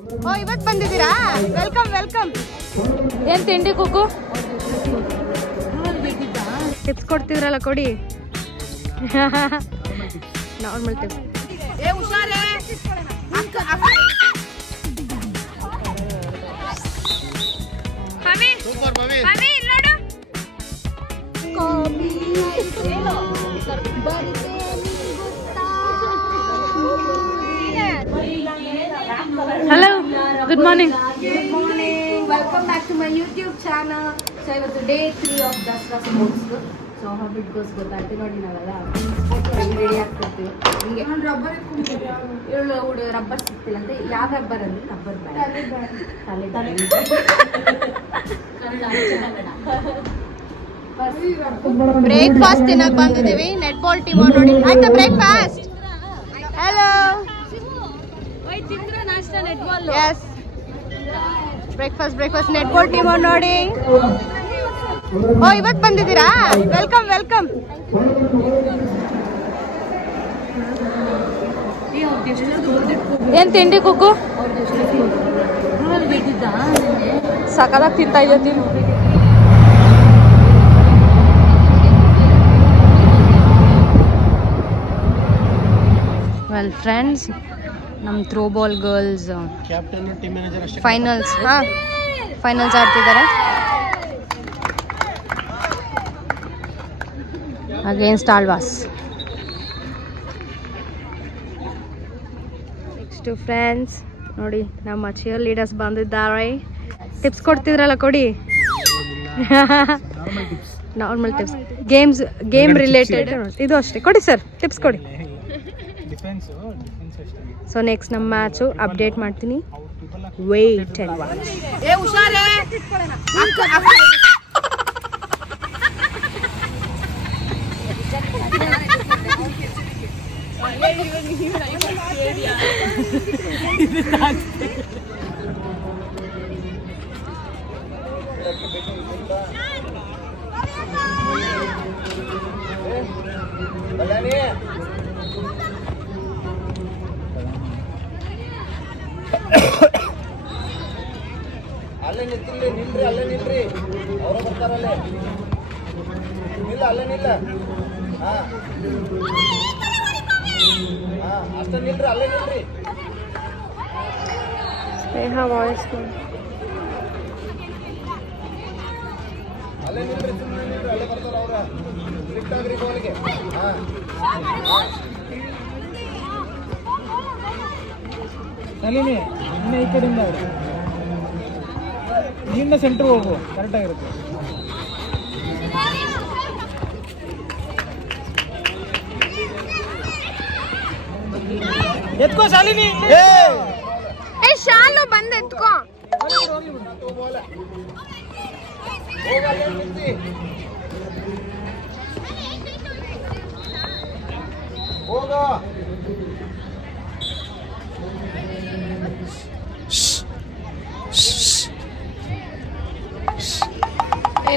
ಓ ಇವತ್ತು ಬಂದಿದ್ದೀರಾ? Welcome welcome. ಏನ್ ತಿಂಡಿ ಕುಕ್ಕು? ಟಿಪ್ಸ್ ಕೊಡ್ತಿದ್ರಲ್ಲ ಕೊಡಿ. Normal tips. Hello, good morning. Good morning. Welcome back to my YouTube channel. So it was day 3 of Dasra sports. So how it goes ಗೊತ್ತಾಯ್ತು ನೋಡಿ ನಾವೆಲ್ಲ ರೆಡಿ ಆಗ್ತಿರ್ತೀವಿ. ಹೀಗೆ ರಬ್ಬರ್ ಸಿಗ್ತಿಲ್ಲ ಅಂತ ಯಾವ ರಬ್ಬರ್ ಅಂದ್ರೆ ರಬ್ಬರ್ ಬ್ರೇಕ್ಫಾಸ್ಟ್ ತಿನ್ನಕ್ ಬಂದಿದ್ದೀವಿ. ನೆಟ್ ಬಾಲ್ ಟೀಮ್ ನೋಡಿ. ಆಯ್ತಾ breakfast? Hello. Yes. Breakfast net ball team ನೋಡಿ. ಓ ಇವತ್ತು ಬಂದಿದ್ದೀರಾ? Welcome welcome. ಏನ್ ತಿಂಡಿ ಕುಕ್ಕು? ಸಕದಾಗಿ ತಿಂತಾ ಇದ್ದೀವಿ. ವೆಲ್ ಫ್ರೆಂಡ್ಸ್, ನಮ್ಮ ಥ್ರೋ ಬಾಲ್ ಗರ್ಲ್ಸ್ ಫೈನಲ್ಸ್ ಆಡ್ತಿದ್ದಾರೆ ಅಗೇನ್ಸ್ಟ್ ಆಳ್ವಾಸ್. ನೆಕ್ಸ್ಟ್ ಫ್ರೆಂಡ್ಸ್ ನೋಡಿ, ನಮ್ಮ ಚಿಯರ್ ಲೀಡರ್ಸ್ ಬಂದಿದ್ದಾರೆ. ಟಿಪ್ಸ್ ಕೊಡ್ತಿದ್ರಲ್ಲ ಕೊಡಿ. Normal tips, game related. ಇದು ಅಷ್ಟೇ ಕೊಡಿ ಸರ್, ಟಿಪ್ಸ್ ಕೊಡಿ. ಸೊ ನೆಕ್ಸ್ಟ್ ನಮ್ಮ ಮ್ಯಾಚು ಅಪ್ಡೇಟ್ ಮಾಡ್ತೀನಿ. Wait and watch. ಅಲ್ಲೇ ನಿಂತಿಲ್ಲ, ನಿಲ್ರಿ, ಅಲ್ಲೇ ನಿಲ್ರಿ, ಅವರು ಬರ್ತಾರಲ್ಲೇ. ನಿಲ್ಲ, ಅಲ್ಲೇ ನಿಲ್ಲ. ಹಾ ಅಷ್ಟೇ ನಿಲ್ರಿ, ಅಲ್ಲೇ ನಿಲ್ರಿ. ಅಲ್ಲೇ ನಿಲ್ರಿ, ಸುಮ್ಮನೆ ನಿಲ್ರಿ, ಅಲ್ಲೇ ಬರ್ತಾರ ಅವ್ರ. ಸ್ಟ್ರಿಕ್ಟ್ ಆಗ್ರಿ ಗೋಲ್ಗೆ. ನಳಿನಿ ಇನ್ನ ಈ ಕಡೆಯಿಂದ ಇಲ್ಲಿಂದ ಸೆಂಟ್ರ್ ಹೋಗು, ಕರೆಕ್ಟಾಗಿರುತ್ತೆ. ಎತ್ಕೋ ಶಾಲಿನಿ. ಶಾಲು ಬಂದು ಎತ್ಕೋ. ಹೋಗ.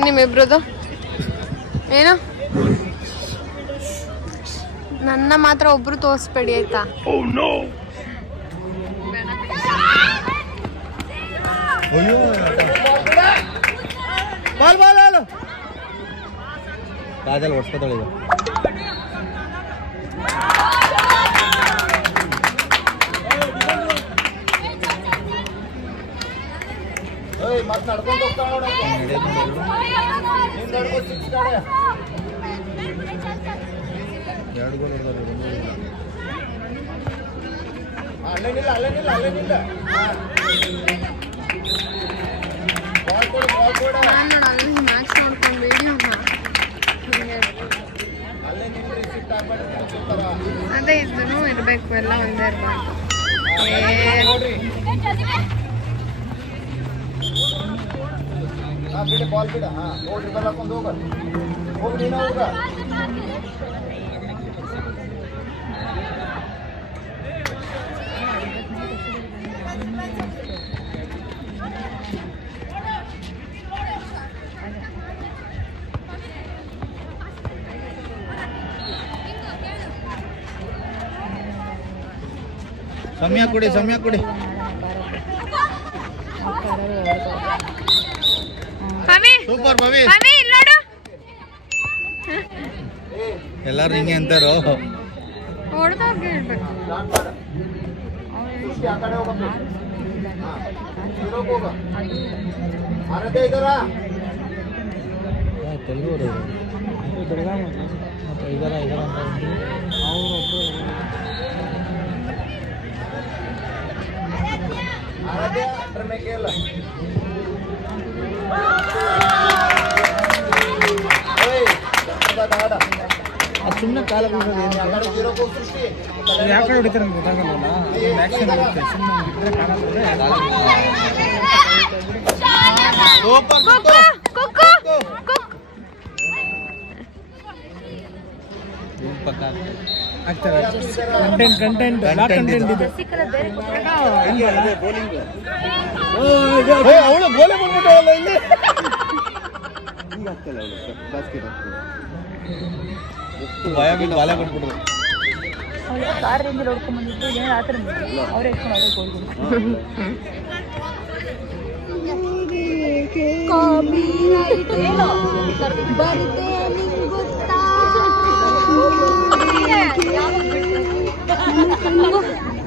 ನಿಮ್ಮಿಬ್ರದು ಏನು? ನನ್ನ ಮಾತ್ರ ಒಬ್ರು ತೋರಿಸ್ಬೇಡಿ ಆಯ್ತಾ? ಕಾಜಲ್ ಓಡಿಸ್ಕೊತಾಳೆ. ಮತ್ತೆ ನಡ್ಕೊಂಡು ಹೋಗ್ತಾಳ ನೋಡ. ಅಲ್ಲೇ ನಿಲ್ಲ, ಅಲ್ಲೇ ನಿಲ್ಲ, ಅಲ್ಲೇ ನಿಲ್ಲ. ಬಾಲ್ ಕೊಡು, ಬಾಲ್ ಕೊಡು. ಮ್ಯಾಚ್ ನೋಡ್ಕೊಂಡು ವಿಡಿಯೋ ಅಲ್ಲೇ ನಿಲ್ರಿ, ಸಿಟ್ ಆಗ್ಬೇಡ. ಅದೇ ಇದನ್ನು ಇರಬೇಕು, ಎಲ್ಲ ಒಂದೇ ಇರಬೇಕು. ನೋಡ್ರಿ, ಬಿಡ ಬಾಲ್ ಬಿಡ. ಹೋಗ್ರಿ, ಬರ್ಲಾಕೊಂಡು ಹೋಗ. ಹೋಗಿ ನೀನ ಹೋಗ. ಸಮಯ ಕೊಡಿ, ಸಮಯ ಕೊಡಿ. ಸೂಪರ್ ಭವಿ. ಎಲ್ಲಾರು ಹಿಂಗೆ ಅಂತಾರೋ. ತೆಲುಗು ಸುಮ್ಮನೆ ಕಾಲ ಯಾವ ಕಡೆ ಹೊಡಿತಾರೆ ಅಂತ ಗೊತ್ತಾಗಲ್ಲ. ಆಕ್ಷನ್ ಆಗುತ್ತೆ ಸುಮ್ಮನೆ ಬಿಟ್ಟರೆ ಕಾಣಿಸ್ತದೆ. ಆಗ್ತಾರೆ ಕಂಟೆಂಟ್ ಇದು. ಅವಳು ಗೋಲೆ ಬಂದ್ಬಿಟ್ಟವಲ್ಲ ಇಲ್ಲಿ. ಭಯ ಬಿಟ್ಟು ಬಾಲೆ ಕೊಟ್ಬಿಟ್ರು. ಕಾರ್ ರೇಂಜ್ ಹೊಡ್ಕೊಂಡ್ ಬಂದಿದ್ದು ಏನು ಆ ಥರ ಅವ್ರು ಎತ್ಕೊಂಡು ಅವರೇ ಗೋಲ್ಗಳು.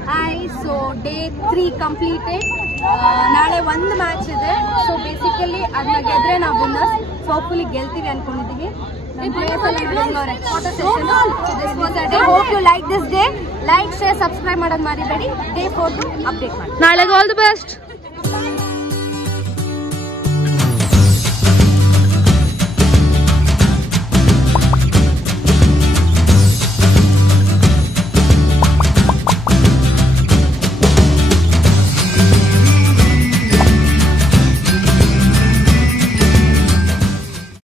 Hi, so day 3 completed. ನಾಳೆ ಒಂದು ಮ್ಯಾಚ್ ಇದೆ. ಸೊ ಬೇಸಿಕಲಿ ಅದನ್ನ ಗೆದ್ರೆ ನಾವು ವಿನ್ನರ್ಸ್. ಸೊ ಹೋಪ್ಫುಲಿ ಗೆಲ್ತೀವಿ ಅನ್ಕೊಂಡಿದ್ದೀವಿ. Hope you like this day. Like, share, subscribe ಮಾಡೋದು ಮರಿಬೇಡಿ. ಡೇ 4 ಅಪ್ಡೇಟ್ ಮಾಡಿ. ನಾಳೆಗೆ ಆಲ್ ದಿ ಬೆಸ್ಟ್.